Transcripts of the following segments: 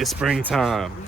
It's springtime.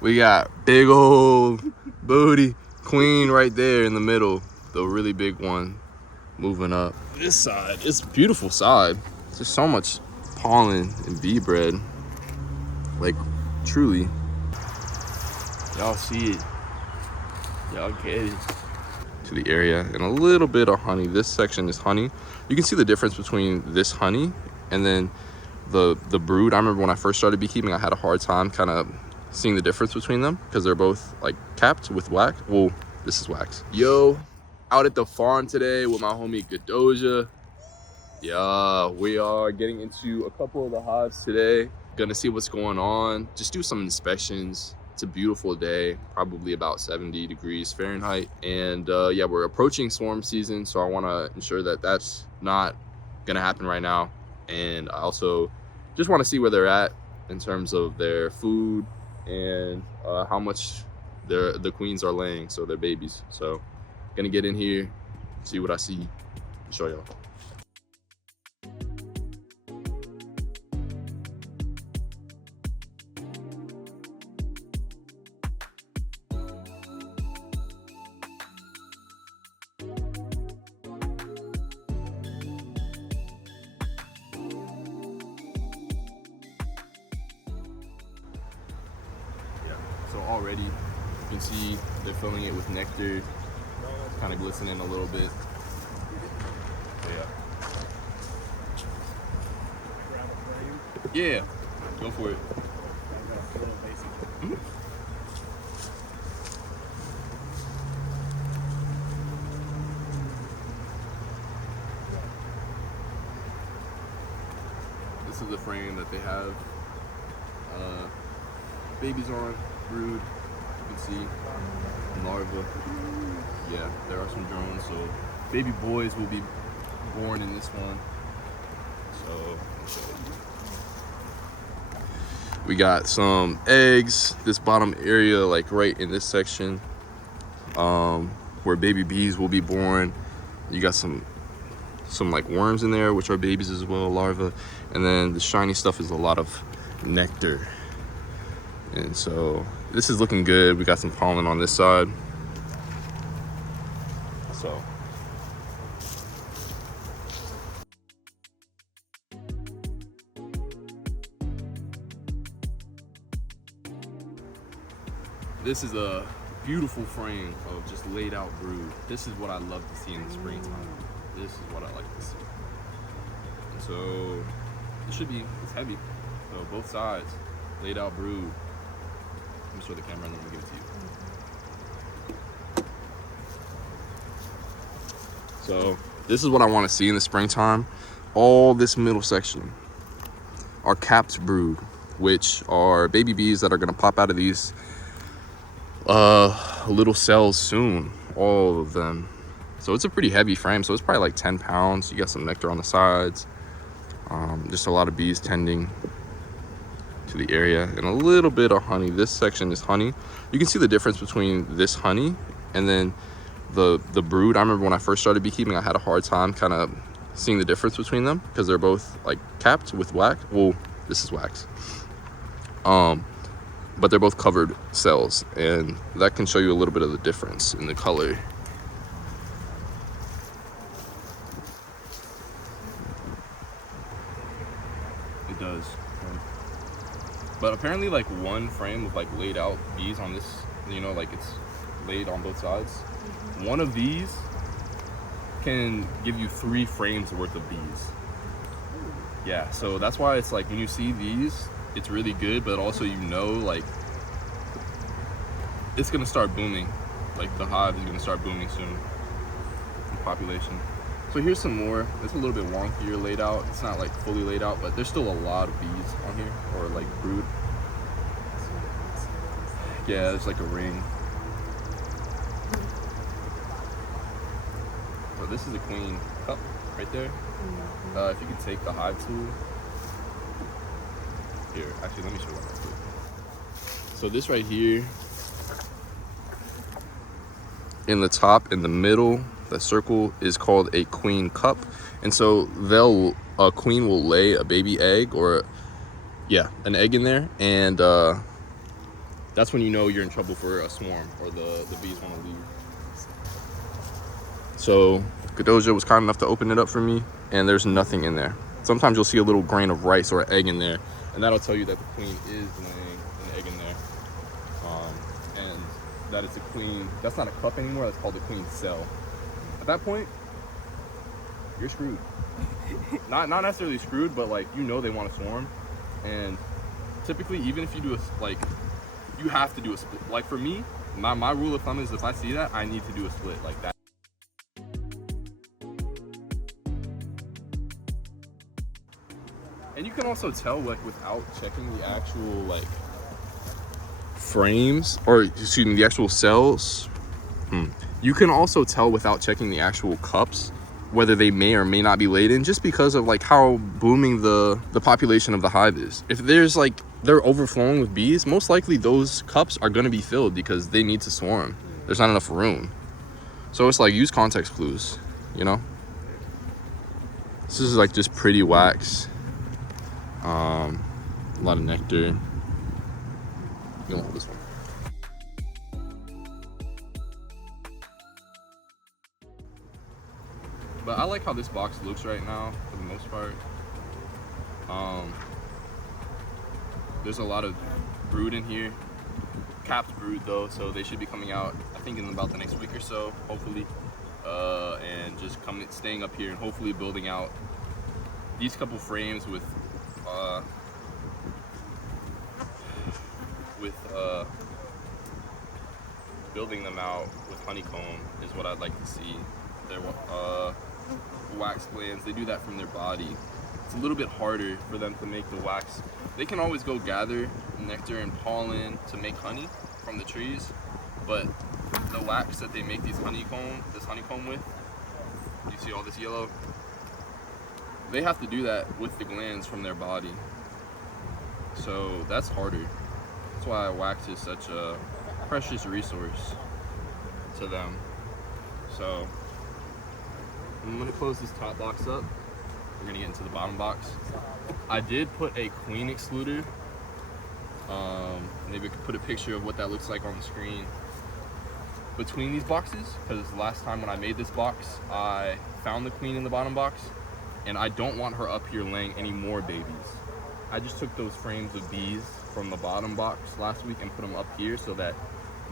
We got big old booty queen right there in the middle, the really big one moving up. This side, it's a beautiful side. There's so much pollen and bee bread, like truly. Y'all see it. Y'all get it. To the area and a little bit of honey. This section is honey. You can see the difference between this honey and then the brood. I remember when I first started beekeeping, I had a hard time kind of seeing the difference between them because they're both like capped with wax. Well, this is wax. Yo, out at the farm today with my homie Gadoja. Yeah, we are getting into a couple of the hives today. Gonna see what's going on, just do some inspections. It's a beautiful day, probably about 70 degrees Fahrenheit. And yeah, we're approaching swarm season, so I wanna ensure that that's not gonna happen right now. And I also just wanna see where they're at in terms of their food and how much the queens are laying, so their babies. So gonna get in here, see what I see, show y'all. So already you can see they're filling it with nectar. It's kind of glistening a little bit. Yeah, go for it. This is the frame that they have babies on, brood. You can see larva. Yeah, there are some drones, so baby boys will be born in this one. So I'll show you. We got some eggs, this bottom area, like right in this section, where baby bees will be born. You got some like worms in there, which are babies as well, larvae. And then the shiny stuff is a lot of nectar. And so this is looking good. We got some pollen on this side. So this is a beautiful frame of just laid out brood. This is what I love to see in the springtime. This is what I like to see. And so it should be, it's heavy. So both sides, laid out brood. Let me show the camera and then we'll give it to you. So this is what I want to see in the springtime. All this middle section are capped brood, which are baby bees that are going to pop out of these little cells soon, all of them. So it's a pretty heavy frame, so it's probably like 10 pounds. You got some nectar on the sides, just a lot of bees tending to the area and a little bit of honey. This section is honey. You can see the difference between this honey and then the brood. I remember when I first started beekeeping, I had a hard time kind of seeing the difference between them because they're both like capped with wax. Well, this is wax. But they're both covered cells, and that can show you a little bit of the difference in the color. It does. But apparently like one frame of like laid out bees on this, you know, like it's laid on both sides. One of these can give you 3 frames worth of bees. Yeah, so that's why it's like when you see these, it's really good, but also you know like it's gonna start booming. Like the hive is gonna start booming soon in population. So here's some more. It's a little bit wonkier laid out. It's not like fully laid out, but there's still a lot of bees on here, or like brood. Yeah, there's like a ring. So this is a queen cup right there. If you could take the hive tool. Here, actually, let me show you real quick. So this right here, in the top, in the middle, the circle is called a queen cup. And so a queen will lay a baby egg, or yeah, an egg in there, and that's when you know you're in trouble for a swarm or the bees want to leave. So Kadoja was kind enough to open it up for me, and there's nothing in there. Sometimes you'll see a little grain of rice or an egg in there, and that'll tell you that the queen is laying an egg in there. And that it's a queen. That's not a cup anymore. That's called the queen cell. At that point, you're screwed. Not necessarily screwed, but like you know they want to swarm, and typically even if you do you have to do a split. Like for me, my rule of thumb is if I see that, I need to do a split like that. And you can also tell like without checking the actual like frames, or excuse me, the actual cells. You can also tell without checking the actual cups whether they may or may not be laden, just because of like how booming the population of the hive is. If there's like they're overflowing with bees, most likely those cups are going to be filled because they need to swarm. There's not enough room. So it's like use context clues, you know. This is like just pretty wax. A lot of nectar. You want this one? But I like how this box looks right now for the most part. There's a lot of brood in here. Capped brood though, so they should be coming out I think in about the next week or so, hopefully. And just staying up here and hopefully building out these couple frames with building them out with honeycomb is what I'd like to see. Their wax glands, they do that from their body. It's a little bit harder for them to make the wax. They can always go gather nectar and pollen to make honey from the trees, but the wax that they make this honeycomb with, you see all this yellow? They have to do that with the glands from their body. So that's harder. That's why wax is such a precious resource to them. So I'm gonna close this top box up. We're gonna get into the bottom box. I did put a queen excluder. Maybe I could put a picture of what that looks like on the screen between these boxes, because the last time when I made this box, I found the queen in the bottom box, and I don't want her up here laying any more babies. I just took those frames of bees from the bottom box last week and put them up here so that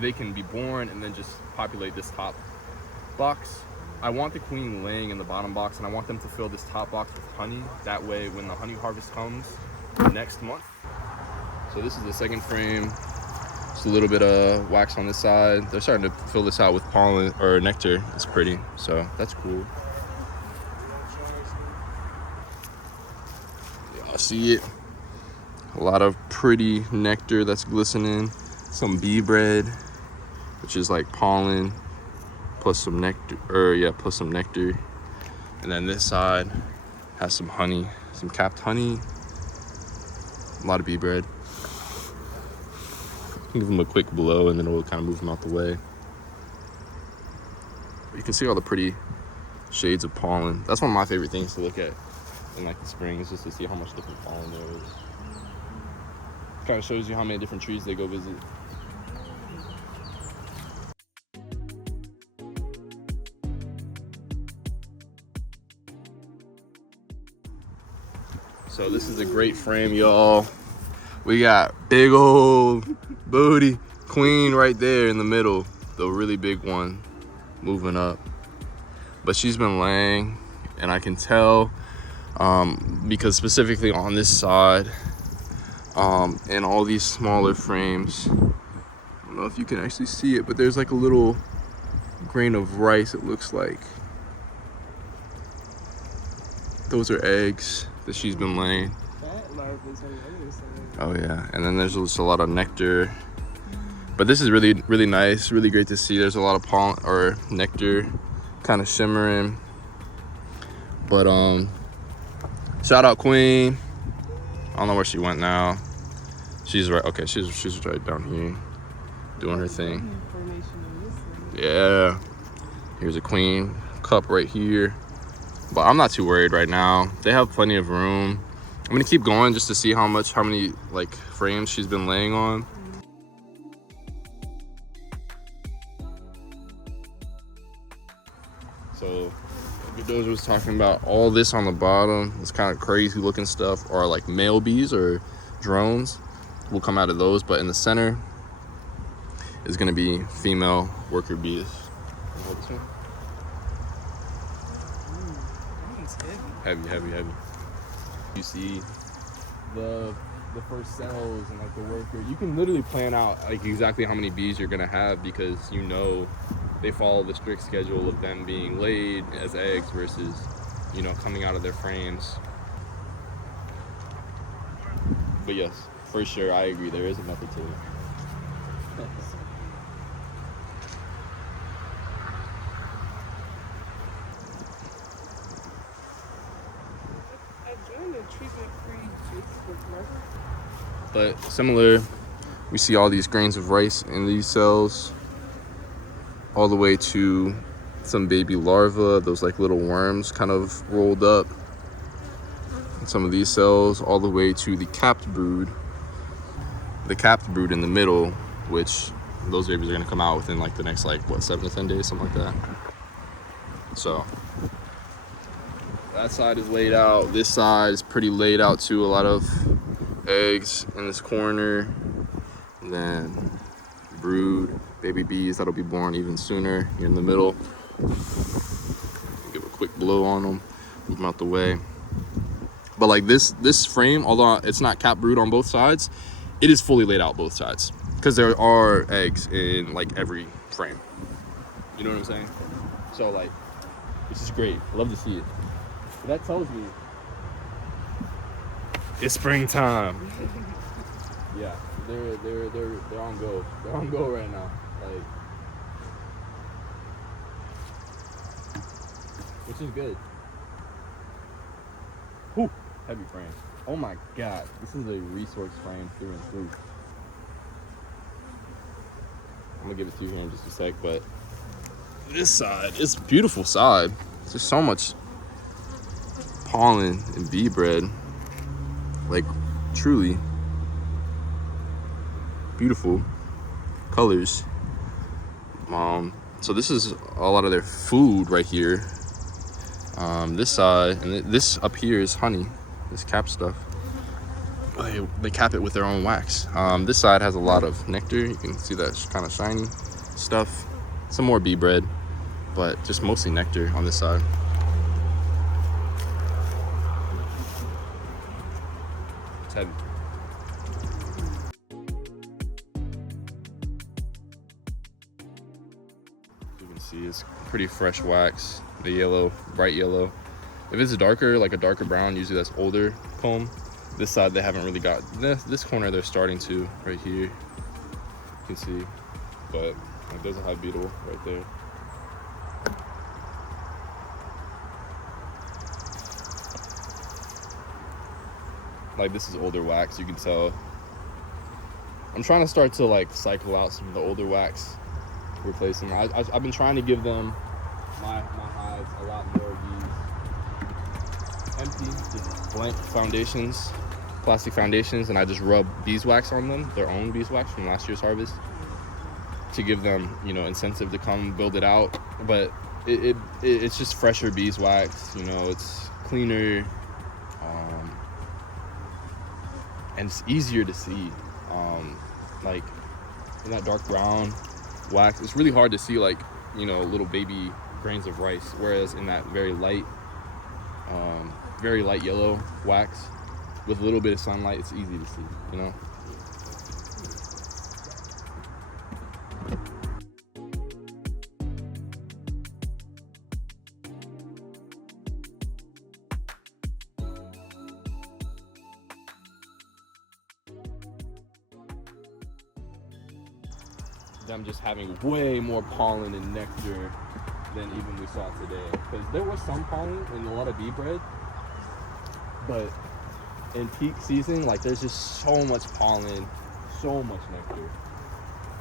they can be born and then just populate this top box. I want the queen laying in the bottom box, and I want them to fill this top box with honey. That way when the honey harvest comes next month. So this is the second frame. Just a little bit of wax on this side. They're starting to fill this out with pollen or nectar. It's pretty, so that's cool. Y'all see it? A lot of pretty nectar that's glistening. Some bee bread, which is like pollen plus some nectar, plus some nectar. And then this side has some honey, some capped honey. A lot of bee bread. Give them a quick blow and then we'll kind of move them out the way. You can see all the pretty shades of pollen. That's one of my favorite things to look at in like the spring, is just to see how much different pollen there is. Kind of shows you how many different trees they go visit. So this is a great frame, y'all. We got big old booty queen right there in the middle, the really big one moving up. But she's been laying, and I can tell because specifically on this side and all these smaller frames, I don't know if you can actually see it, but there's like a little grain of rice, it looks like. Those are eggs that she's been laying. Oh yeah, and then there's just a lot of nectar. But this is really, really nice, really great to see. There's a lot of pollen or nectar kind of shimmering. But shout out Queen. I don't know where she went now. She's right, okay, she's right down here doing her thing. Yeah, here's a queen cup right here. But I'm not too worried right now. They have plenty of room. I'm gonna keep going just to see how many like frames she's been laying on. So Doja was talking about all this on the bottom. It's kind of crazy looking stuff, or like male bees or drones will come out of those. But in the center is gonna be female worker bees. Hold this one. Heavy. You see the first cells and like the worker. You can literally plan out like exactly how many bees you're gonna have because you know they follow the strict schedule of them being laid as eggs versus, you know, coming out of their frames. But yes, for sure, I agree. There is a method to it. But similar, we see all these grains of rice in these cells, all the way to some baby larvae, those like little worms kind of rolled up. And some of these cells, all the way to the capped brood. The capped brood in the middle, which those babies are gonna come out within like the next like what, 7 to 10 days, something like that. So that side is laid out. This side is pretty laid out too. A lot of eggs in this corner, and then brood, baby bees that'll be born even sooner here in the middle. Give a quick blow on them, move them out the way. But like this frame, although it's not capped brood on both sides, it is fully laid out both sides because there are eggs in like every frame. You know what I'm saying? So like, this is great. I love to see it. But that tells me It's springtime. yeah, they're on go. They're on go right now. Like, which is good. Whew, heavy frame. Oh my god, this is a resource frame through and through. I'm gonna give it to you here in just a sec, but this side, it's a beautiful side. There's so much pollen and bee bread. Like, truly beautiful colors. So this is a lot of their food right here. This side and this up here is honey. This cap stuff. They cap it with their own wax. This side has a lot of nectar. You can see that kind of shiny stuff. Some more bee bread, but just mostly nectar on this side. It's heavy. You can see it's pretty fresh wax. The yellow, bright yellow. If it's darker, like a darker brown, usually that's older comb. This side they haven't really got. This corner they're starting to right here. You can see, but like, there's a hive beetle right there. Like, this is older wax, you can tell. I'm trying to start to like cycle out some of the older wax, replace them. I've been trying to give them my hives a lot more of these empty, just blank foundations, plastic foundations, and I just rub beeswax on them, their own beeswax from last year's harvest, to give them, you know, incentive to come build it out. But it's just fresher beeswax, you know, it's cleaner, and it's easier to see. Like in that dark brown wax, it's really hard to see, like, you know, little baby grains of rice, whereas in that very light yellow wax with a little bit of sunlight, it's easy to see, you know. Them just having way more pollen and nectar than even we saw today. Because there was some pollen and a lot of bee bread, but in peak season, like, there's just so much pollen, so much nectar.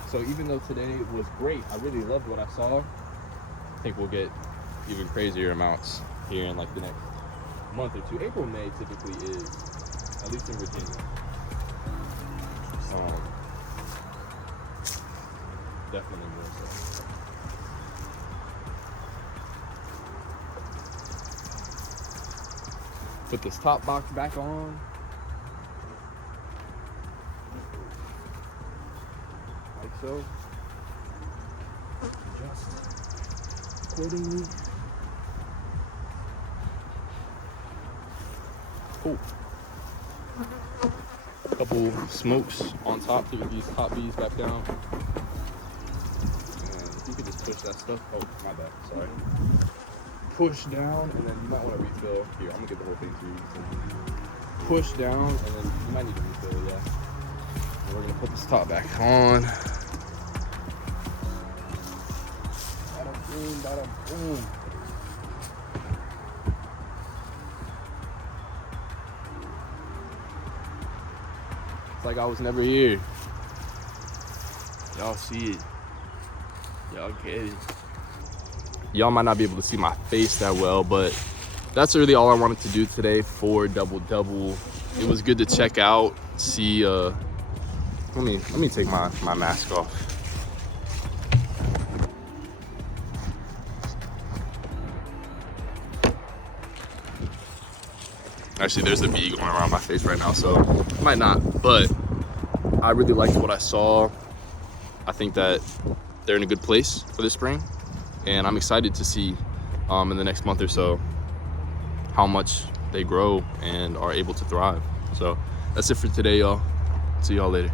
So even though today was great, I really loved what I saw, I think we'll get even crazier amounts here in like the next month or two. April, May typically is at least in Virginia. Definitely more so. Put this top box back on. Like so. Adjust accordingly. Cool. Couple smokes on top to get these top bees back down. And if you could just push that stuff. Oh, my bad. Sorry. Push down, and then you might want to refill. Here, I'm gonna get the whole thing to you. Push down, and then you might need to refill. Yeah. And we're gonna put this top back on. Bada boom, bada boom. It's like I was never here. Y'all see it. Y'all get it. Y'all might not be able to see my face that well, but that's really all I wanted to do today for Double Double. It was good to check out, see. Let me take my mask off. Actually, there's a bee going around my face right now, so I might not. But I really liked what I saw. I think that they're in a good place for this spring, and I'm excited to see in the next month or so how much they grow and are able to thrive. So that's it for today, y'all. See y'all later.